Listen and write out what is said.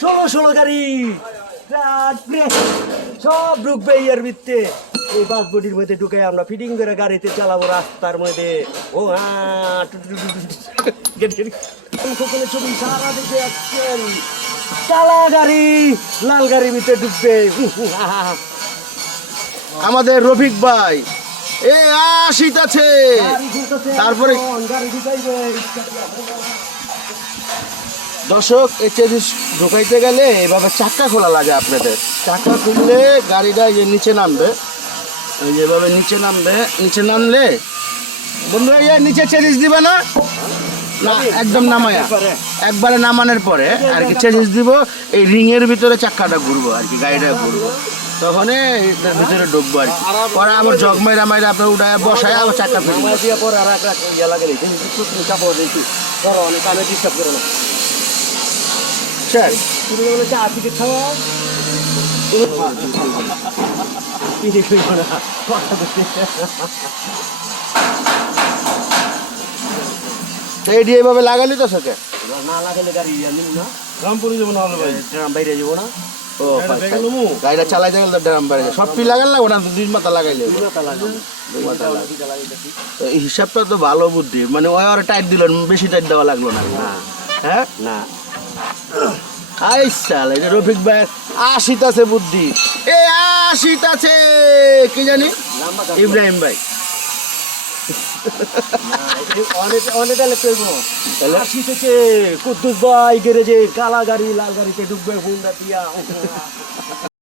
ষোলো ষোলো গাড়ি সব ঢুকবে এর ভিত্তে এই বাস বডির মধ্যে ঢুকে আমরা ফিটিং করে গাড়িতে চালাবো রাস্তার মধ্যে। ও হ্যাঁ ছবি সারা দেখে আসছেন। কালা গাড়ি লাল গাড়ির ভিতরে ঢুকবে। আমাদের রফিক ভাই এ আসিতাছে। তারপরে দর্শক এই চেজিস ঢোকাইতে গেলে এভাবে চাক্কা খোলা লাগে আপনাদের। চাক্কা খুললে গাড়িটা যে নিচে নামবে, যেভাবে নিচে নামলে বন্ধুরা নিচে চেজিস দিবে না, না একদম নামায়া একবারে নামানোর পরে আর কি চেজিস দিব। এই রিং এর ভিতরে চাক্কাটা ঘুরবো আর কি, গাড়িটা ঘুরবো, তখন এটার ভিতরে ঢুকবো আর কি। পরে আবার জগ মাইরা আপনার উঠায় বসায় আবার চাক্কা ফেলবো। পরে আর একটা ইয়ে লাগে কাপড় দিয়েছি ধরো অনেক কামে ডিস্টার্ব করে না। স্যার তুমি বলে চা টিকিট খাওয়াও এইটি এইভাবে লাগালি তো সাথে না লাগালে গাড়ি নিব না, রামপুরে যাবো না, ড্রাম বাইরে যাবো না। ও গাড়িটা চালাইতে গেলে তো ড্রাম বাইরে সব পি লাগাল লাগবো না, দুই মাথা লাগাইলে এই হিসাবটা তো ভালো বুদ্ধি। মানে ওই আর টাইট দিল, বেশি টাইট দেওয়া লাগলো না। হ্যাঁ না আইসাল এটা রফিক ভাই আসিতাছে বুদ্ধি। এ আসিতাছে কি জানি ইব্রাহিম ভাই। কুদ্দুস ভাই গেরেজে কালা গাড়ি লাল গাড়িতে ঢুকবে হুন্ডা দিয়া।